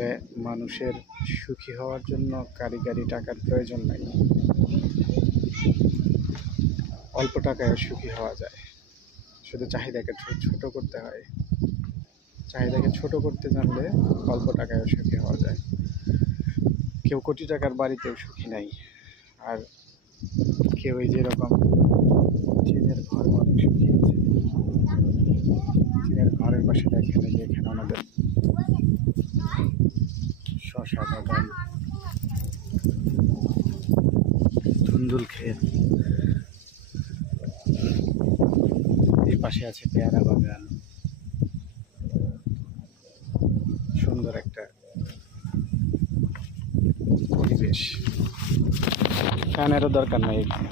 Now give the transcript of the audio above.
আসলে মানুষের সুখী হওয়ার জন্য কারিগরি টাকার প্রয়োজন নাই, অল্প টাকায় সুখী হওয়া যায়। শুধু চাহিদাকে ছোট করতে হয়। চাহিদাকে ছোট করতে জানলে অল্প টাকায় সুখী হওয়া যায়। কেউ কোটি টাকার বাড়িতেও সুখী নাই, আর কেউ এই যেরকম টিনের ঘর অনেক সুখী আছে। টিনের ঘরের পাশে দেখেন যে এখানে আমাদের শশা বাগান, ধুন্দুল ক্ষেত, এর পাশে আছে পেয়ারা বাগান। সুন্দর একটা পরিবেশ, ফ্যানেরও দরকার নাই এখানে।